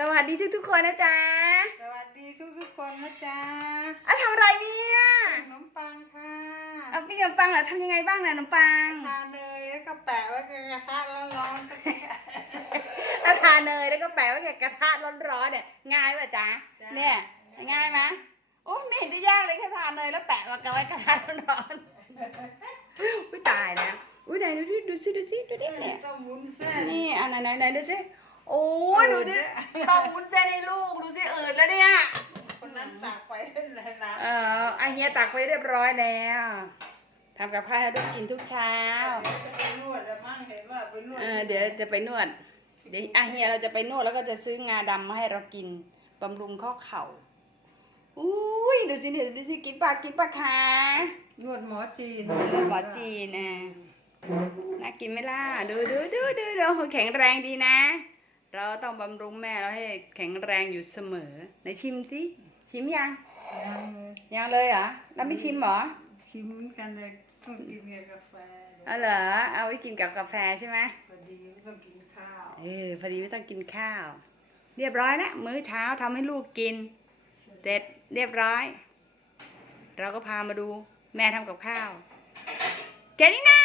สวัสดีทุกๆคนนะจ๊ะสวัสดีทุกทุกๆคนนะจ๊ะอะทำอะไรเนี่ยขนมปังค่ะเอาพี่ขนมปังเหรอทำยังไงบ้างนะขนมปังทาเนยแล้วก็แปะไว้กับกระทะร้อนๆก็ถ้าทาเนยแล้วก็แปะไว้กับกระทะร้อนๆเนี่ยง่ายป่ะจ๊ะจ้ะเนี่ยง่ายไหมโอ้ไม่เห็นจะยากเลยแค่ทาเนยแล้วแปะมากับไว้กระทะร้อนๆอุ้ยตายแล้วอุ้ยไหนดูดิดูสิดูสิดูดิเนี่ย ต้มวุ้นเส้นนี่อันไหนไหนไหนดูสิ โอ้ยดูดิต้องวุ้นเส้นให้ลูก ดูสิอืดแล้วเนี่ยคนนั้นตักไปในน้เออไอเฮียตักไว้เรียบร้อยแล้วทำกับข้าวให้ลูกกินทุกเช้าำจะไปนวดแล้วมั่งเห็นว่าไปนวดเออเดี๋ยวจะไปนวด เดี๋ยวอาเฮียเราจะไปนวดแล้วก็จะซื้องาดำมาให้เรากินบำรุงข้อเข่าอุ้ยดูสิเนี่ยดูสิกินปลากินปลาคานวดหมอจีนหมอจีนอะน่ากินไหมล่ะดูดูดูดูดูแข็งแรงดีนะ เราต้องบำรุงแม่เราให้แข็งแรงอยู่เสมอไหนชิมสิชิมยังยังเลยยังเลยเหรอแล้วไม่ชิมเหรอชิมกันเลยต้องกินกับกาแฟเอาเหรอเอาไว้กินกับกาแฟใช่ไหมพอดีไม่ต้องกินข้าวเออพอดีไม่ต้องกินข้าว เรียบร้อยแล้วมื้อเช้าทำให้ลูกกิน เสร็จเรียบร้อย เราก็พามาดูแม่ทำกับข้าวแกนี่นา